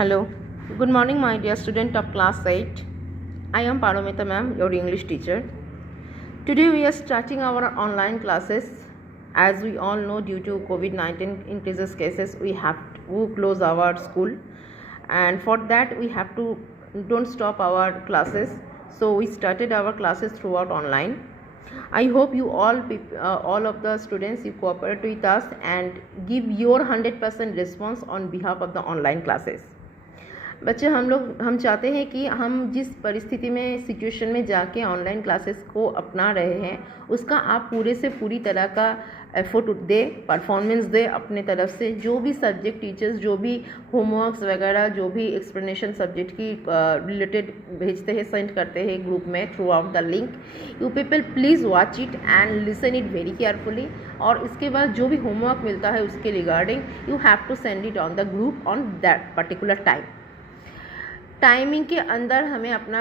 Hello, good morning, my dear student of class 8. I am Paromita ma'am, your English teacher. Today we are starting our online classes. As we all know, due to COVID-19 increases cases, we have to close our school, and for that we have to don't stop our classes. So we started our classes throughout online. I hope you all of the students, you cooperate with us and give your 100% response on behalf of the online classes. बच्चे हम चाहते हैं कि हम जिस परिस्थिति में situation में जाके ऑनलाइन क्लासेस को अपना रहे हैं उसका आप पूरे से पूरी तरह का एफर्ट दे, परफॉर्मेंस दे अपने तरफ से। जो भी सब्जेक्ट टीचर्स जो भी होमवर्क्स वगैरह जो भी एक्सप्लेनेशन सब्जेक्ट की रिलेटेड भेजते हैं, सेंड करते हैं ग्रुप में throughout the link, you people please watch it and listen it very carefully. और इसके बाद जो भी होमवर्क मिलता है उसके regarding you have to send it on the group on that particular timing के अंदर हमें अपना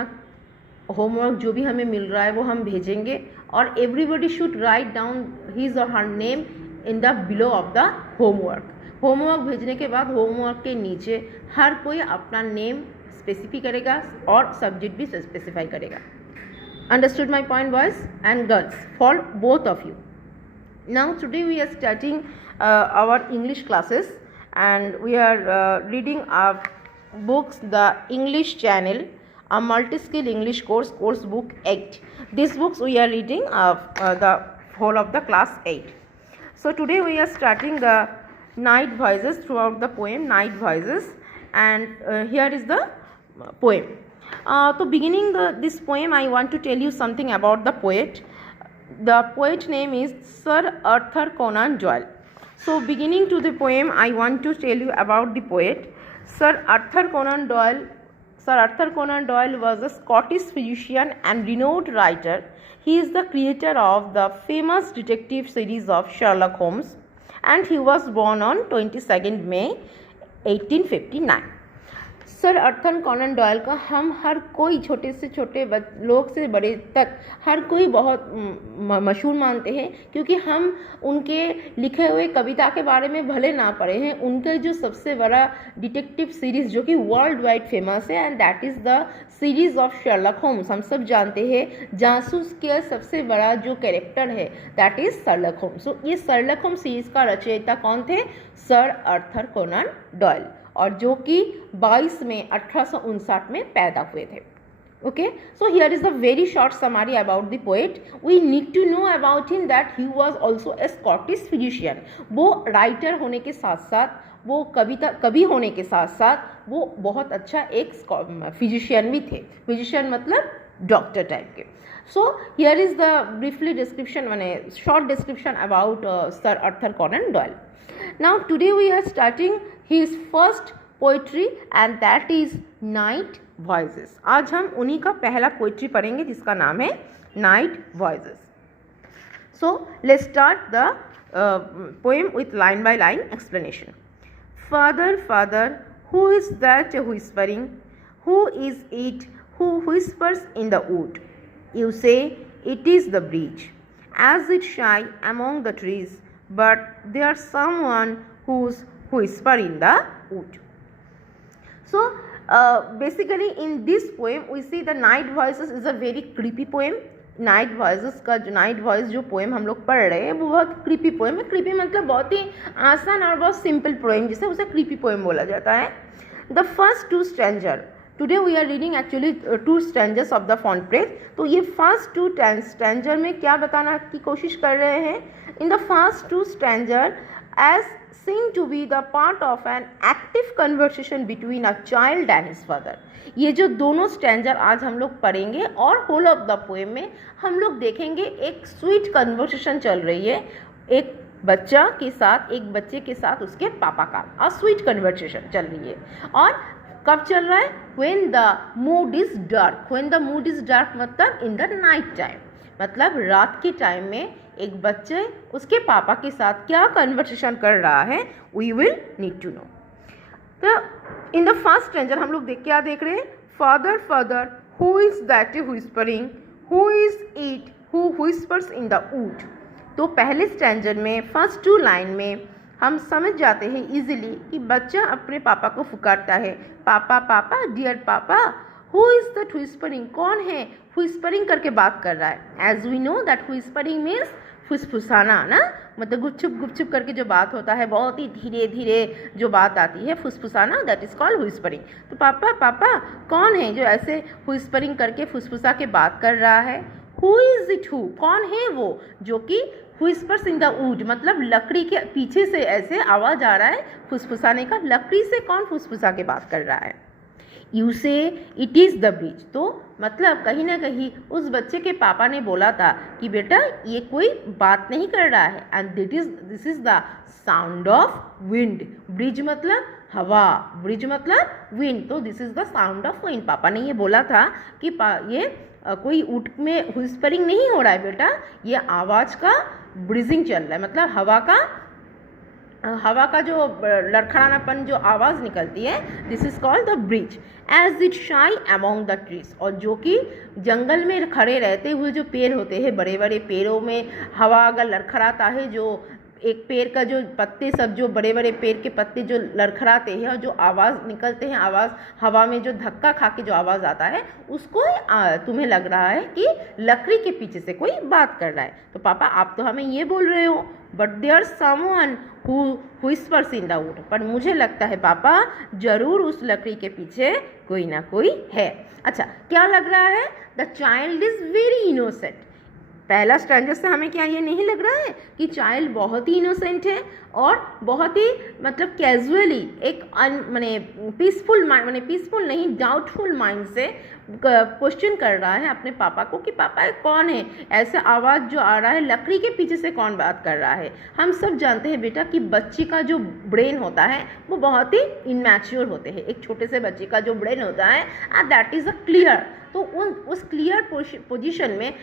होमवर्क जो भी हमें मिल रहा है वो हम भेजेंगे। और everybody should write down his or her name in the below of the homework भेजने के बाद होमवर्क के नीचे हर कोई अपना नेम स्पेसिफाई करेगा और सब्जेक्ट भी स्पेसिफाई करेगा। Understood my point boys and girls for both of you. Now today we are starting our English classes and we are reading our books, the English channel, a multi-skill English course book 8. These books we are reading the whole of the class 8. So today we are starting the night voices throughout the poem Night Voices, and here is the poem. So beginning this poem, I want to tell you something about the poet. The poet name is Sir Arthur Conan Doyle. So beginning to the poem, I want to tell you about the poet. Sir Arthur Conan Doyle was a Scottish physician and renowned writer. He is the creator of the famous detective series of Sherlock Holmes, and he was born on 22nd May 1859. Sir Arthur Conan Doyle का हम हर कोई छोटे से छोटे लोग से बड़े तक हर कोई बहुत मशहूर मानते हैं, क्योंकि हम उनके लिखे हुए कविता के बारे में भले ना पढ़े हैं, उनका जो सबसे बड़ा डिटेक्टिव सीरीज़ जो कि वर्ल्ड वाइड फेमस है, and that is the series of Sherlock Holmes. हम सब जानते हैं जासूस के सबसे बड़ा जो कैरेक्टर है दैट इज़ शर्लक होम्स। सो ये शर्लक होम्स सीरीज़ का रचयिता कौन थे? सर अर्थर कोनन डॉयल, और जो कि 22 मई 1859 में पैदा हुए थे। Okay, so here is the very short summary about the poet. We need to know about him that he was also a Scottish physician. वो राइटर होने के साथ साथ, वो कवि होने के साथ साथ वो बहुत अच्छा एक फिजिशियन भी थे। फिजिशियन मतलब डॉक्टर टाइप के। So here is the briefly description, माने short description about sir Arthur Conan Doyle. Now today we are starting his first poetry and that is Night Voices. आज हम उन्हीं का पहला पोइट्री पढ़ेंगे जिसका नाम है Night Voices. So let's start the poem with line by line explanation. Father, Father, who is that whispering? Who is it who whispers in the wood? You say it is the breeze, as it shy among the trees, but there's someone who's whisper in the wood. So basically in this poem we see the Night Voices is a very creepy poem. Night voices का जो night voice जो poem हम लोग पढ़ रहे हैं वो बहुत क्रीपी पोएम है। क्रीपी मतलब बहुत ही आसान और बहुत सिंपल पोएम, जिसे उसे क्रीपी पोएम बोला जाता है। The first two stranger, today we are reading actually two strangers of the fontrait. तो ये फर्स्ट टू स्ट्रेंजर में क्या बताना की कोशिश कर रहे हैं? In the first two stranger as seen to be the part of an active conversation between a child and his father. ये जो दोनों स्ट्रेंजर आज हम लोग पढ़ेंगे और होल ऑफ द पोएम में हम लोग देखेंगे एक स्वीट कन्वर्सेशन चल रही है एक बच्चे के साथ उसके पापा का। और स्वीट कन्वर्सेशन चल रही है और कब चल रहा है? when the mood is dark. when the mood is dark मतलब in the night time, मतलब रात के टाइम में एक बच्चे उसके पापा के साथ क्या कन्वर्सेशन कर रहा है, we will need to know. तो इन द फर्स्ट स्ट्रेंजर हम लोग क्या देख रहे हैं? Father, father, who is that whispering? Who is it who whispers in the would? तो पहले स्ट्रेंजर में फर्स्ट टू लाइन में हम समझ जाते हैं इजीली कि बच्चा अपने पापा को पुकारता है, पापा पापा, डियर पापा। हु इज़ दैट व्हिस्परिंग, कौन है व्हिस्परिंग करके बात कर रहा है। As we know that whispering means फुसफुसाना ना, मतलब गुपचुप करके जो बात होता है, बहुत ही धीरे धीरे जो बात आती है, फुसफुसाना, दैट इज़ कॉल्ड व्हिस्परिंग। तो पापा पापा कौन है जो ऐसे व्हिस्परिंग करके फुसफुसा के बात कर रहा है। हु इज़ इट, हु कौन है वो जो कि व्हिस्पर्स इन द वुड, मतलब लकड़ी के पीछे से ऐसे आवाज़ आ रहा है फुसफुसाने का। लकड़ी से कौन फुसफुसा के बात कर रहा है। You say it is the bridge, तो मतलब कहीं ना कहीं उस बच्चे के पापा ने बोला था कि बेटा ये कोई बात नहीं कर रहा है। And this is the sound of wind. Bridge मतलब हवा, ब्रिज मतलब विंड, तो this is the sound of wind. पापा ने ये बोला था कि ये कोई ऊँट में व्हिस्परिंग नहीं हो रहा है बेटा, ये आवाज़ का ब्रीजिंग चल रहा है, मतलब हवा का जो लड़खड़ानापन जो आवाज़ निकलती है, this is called the bridge. As it shy among the trees, और जो कि जंगल में खड़े रहते हुए जो पेड़ होते हैं, बड़े बड़े पेड़ों में हवा अगर लड़खड़ाता है, जो एक पेड़ का जो पत्ते सब जो बड़े बड़े पेड़ के पत्ते जो लड़खड़ाते हैं और जो आवाज़ निकलते हैं, आवाज़ हवा में जो धक्का खा के जो आवाज़ आता है, उसको तुम्हें लग रहा है कि लकड़ी के पीछे से कोई बात कर रहा है। तो पापा आप तो हमें ये बोल रहे हो, but there someone who whispers in the wood, पर मुझे लगता है पापा जरूर उस लकड़ी के पीछे कोई ना कोई है। अच्छा, क्या लग रहा है। The child is very innocent. पहला स्टैंडर्ड से हमें क्या ये नहीं लग रहा है कि चाइल्ड बहुत ही इनोसेंट है और बहुत ही मतलब कैजुअली एक माने पीसफुल माइंड, माने पीसफुल नहीं डाउटफुल माइंड से क्वेश्चन कर रहा है अपने पापा को कि पापा ये कौन है, ऐसा आवाज़ जो आ रहा है लकड़ी के पीछे से कौन बात कर रहा है। हम सब जानते हैं बेटा कि बच्चे का जो ब्रेन होता है वो बहुत ही इनमैच्योर होते हैं। एक छोटे से बच्चे का जो ब्रेन होता है दैट इज़ अ क्लियर, तो उस क्लियर पोजीशन में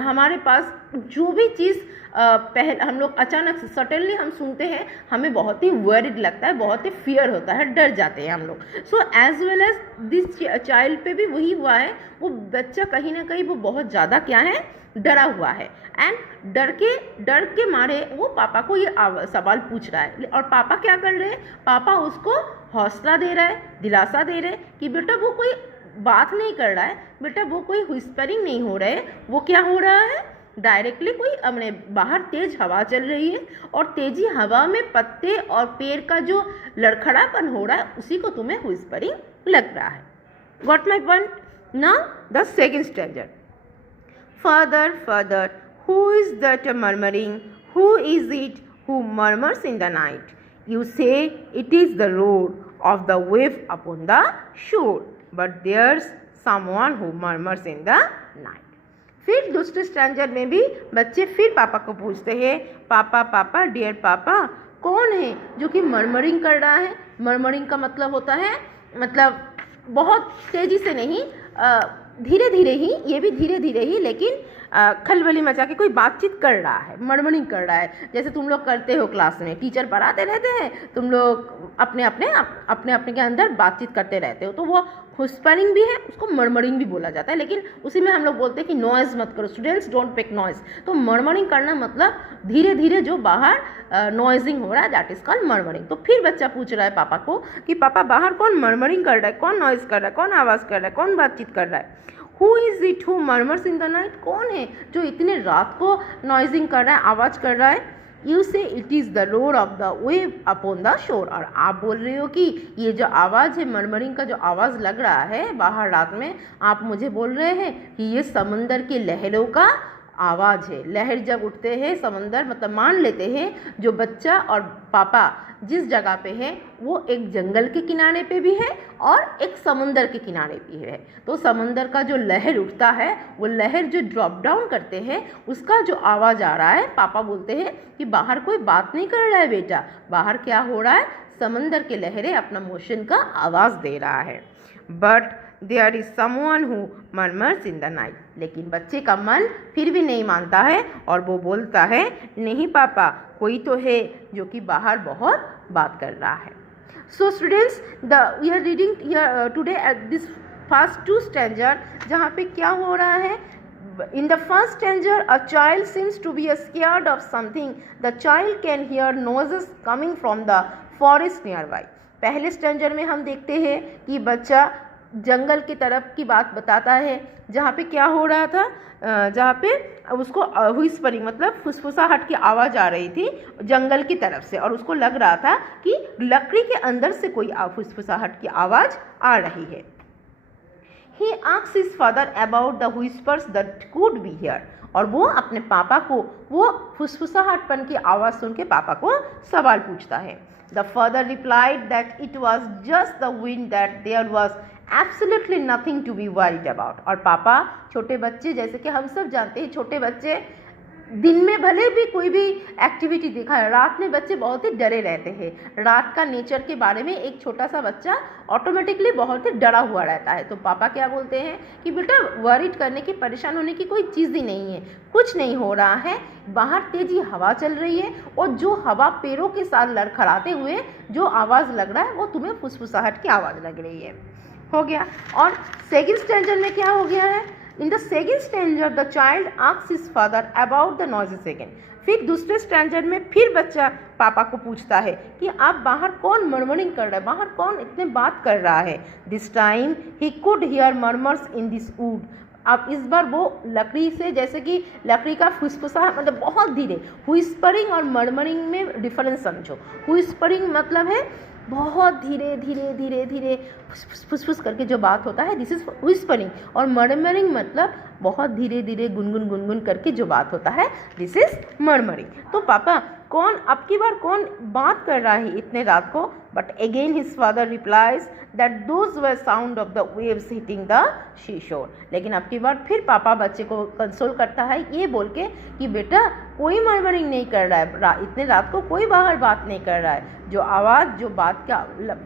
हमारे पास जो भी चीज़ पहले हम लोग अचानक से सडनली हम सुनते हैं, हमें बहुत ही वर्रिड लगता है, बहुत ही फियर होता है, डर जाते हैं हम लोग। So as well as this child पे भी वही हुआ है। वो बच्चा कहीं ना कहीं वो बहुत ज़्यादा क्या है, डरा हुआ है। एंड डर के मारे वो पापा को ये सवाल पूछ रहा है, और पापा क्या कर रहे हैं, पापा उसको हौसला दे रहा है, दिलासा दे रहे हैं कि बेटा वो कोई बात नहीं कर रहा है, बेटा वो कोई व्हिस्परिंग नहीं हो रहा है, वो क्या हो रहा है, डायरेक्टली कोई अपने बाहर तेज हवा चल रही है और तेजी हवा में पत्ते और पेड़ का जो लड़खड़ापन हो रहा है उसी को तुम्हें व्हिस्परिंग लग रहा है। Got my point. Now the second standard. Further further, who is that murmuring, who is it who murmurs in the night. You say it is the road of the wave upon the shore, but there's someone who murmurs in the night. फिर दूसरे standard में भी बच्चे फिर पापा को पूछते हैं, पापा पापा, डियर पापा, कौन है जो कि मर्मरिंग कर रहा है। मर्मरिंग का मतलब होता है, मतलब बहुत तेजी से नहीं, धीरे धीरे ही, ये भी धीरे धीरे ही, लेकिन खलबली मचा के कोई बातचीत कर रहा है, मर्मरिंग कर रहा है। जैसे तुम लोग करते हो क्लास में, टीचर पढ़ाते रहते हैं, तुम लोग अपने अपने के अंदर बातचीत करते रहते हो, तो वो व्हिस्परिंग भी है, उसको मर्मरिंग भी बोला जाता है। लेकिन उसी में हम लोग बोलते हैं कि नॉइज़ मत करो, स्टूडेंट्स डोंट मेक नॉइज़। तो मर्मरिंग करना मतलब धीरे धीरे जो बाहर नॉइजिंग हो रहा है, दैट इज़ कॉल्ड मर्मरिंग। तो फिर बच्चा पूछ रहा है पापा को कि पापा बाहर कौन मर्मरिंग कर रहा है, कौन नॉइज़ कर रहा है, कौन आवाज़ कर रहा है, कौन बातचीत कर रहा है। Who is it who murmurs in the night, कौन है जो इतने रात को नॉइजिंग कर रहा है, आवाज़ कर रहा है। You say it is the roar of the wave upon the shore, और आप बोल रहे हो कि ये जो आवाज़ है, मर्मरिंग का जो आवाज़ लग रहा है बाहर रात में, आप मुझे बोल रहे हैं कि ये समंदर की लहरों का आवाज़ है। लहर जब उठते हैं समंदर, मतलब मान लेते हैं जो बच्चा और पापा जिस जगह पे है वो एक जंगल के किनारे पे भी है और एक समंदर के किनारे भी है। तो समंदर का जो लहर उठता है, वो लहर जो ड्रॉप डाउन करते हैं, उसका जो आवाज़ आ रहा है, पापा बोलते हैं कि बाहर कोई बात नहीं कर रहा है बेटा, बाहर क्या हो रहा है, समंदर के लहरें अपना मोशन का आवाज़ दे रहा है। But there is someone who murmurs in the night, लेकिन बच्चे का मन फिर भी नहीं मानता है और वो बोलता है, नहीं पापा, कोई तो है जो कि बाहर बहुत बात कर रहा है। So students, we are reading today at this first two standard, जहाँ पे क्या हो रहा है, In the first stanza, a child seems to be scared of something. The child can hear noises coming from the forest nearby. पहले स्टैंजर में हम देखते हैं कि बच्चा जंगल की तरफ की बात बताता है, जहाँ पे क्या हो रहा था, जहाँ पे उसको व्हिस्परिंग मतलब फुसफुसाहट की आवाज़ आ रही थी जंगल की तरफ से, और उसको लग रहा था कि लकड़ी के अंदर से कोई फुसफुसाहट की आवाज़ आ रही है. He asked his father about the whispers that could be heard. और वो अपने पापा को वो फुसफुसाहटपन की आवाज़ सुन के पापा को सवाल पूछता है. The father replied that it was just the wind, that there was absolutely nothing to be worried about. और पापा छोटे बच्चे, जैसे कि हम सब जानते हैं, छोटे बच्चे दिन में भले भी कोई भी एक्टिविटी दिखा है, रात में बच्चे बहुत ही डरे रहते हैं. रात का नेचर के बारे में एक छोटा सा बच्चा ऑटोमेटिकली बहुत ही डरा हुआ रहता है. तो पापा क्या बोलते हैं कि बेटा वरीड करने की, परेशान होने की कोई चीज़ ही नहीं है, कुछ नहीं हो रहा है. बाहर तेजी हवा चल रही है और जो हवा पेड़ों के साथ लड़खड़ाते हुए जो आवाज़ लग रहा है वो तुम्हें फुसफुसाहट की आवाज़ लग रही है. हो गया. और सेकंड स्टैंजर में क्या हो गया है? In the second stanza, the child asks his father about the noises again. फिर दूसरे स्टैंजर में फिर बच्चा पापा को पूछता है कि आप बाहर कौन मर्मरिंग कर रहा है, बाहर कौन इतने बात कर रहा है. This time he could hear murmurs in this would. अब इस बार वो लकड़ी से, जैसे कि लकड़ी का फुसफुसा मतलब बहुत धीरे, व्हिस्परिंग और मर्मरिंग में डिफरेंस समझो. व्हिस्परिंग मतलब है बहुत धीरे धीरे धीरे धीरे फुसफुस करके जो बात होता है, दिस इज व्हिस्परिंग. और मर्मरिंग मतलब बहुत धीरे धीरे गुनगुन गुनगुन करके जो बात होता है, दिस इज मर्मरिंग. तो पापा कौन अब की बार कौन बात कर रहा है इतने रात को? But again his father replies that those were sound of the waves hitting the sea shore. लेकिन अब की बार फिर पापा बच्चे को कंसोल करता है ये बोल के कि बेटा कोई मर्मरिंग नहीं कर रहा है, इतने रात को कोई बाहर बात नहीं कर रहा है. जो आवाज़, जो बात का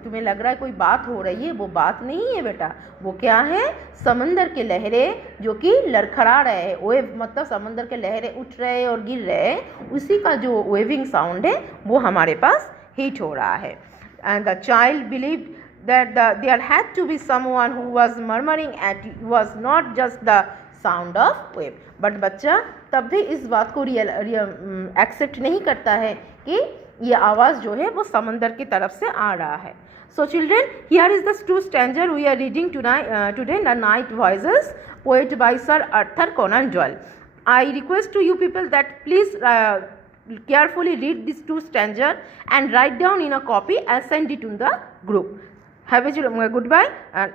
तुम्हें लग रहा है कोई बात हो रही है, वो बात नहीं है बेटा. वो क्या है? समंदर के लहरें जो कि लड़खड़ा रहे हैं. वेव मतलब समंदर के लहरें उठ रहे हैं और गिर रहे हैं, उसी का जो वेविंग साउंड है वो हमारे पास हिट हो रहा है. And the child believe that there had to be someone who was murmuring at it was not just the sound of wave. But बच्चा तब भी इस बात को एक्सेप्ट नहीं करता है कि ये आवाज़ जो है वो समंदर की तरफ से आ रहा है. So children, here is the two stanza we are reading today, The Night Voices, poet by Sir Arthur Conan Doyle. I request to you people that please carefully read these two stanzas and write down in a copy and send it to the group. Have a goodbye and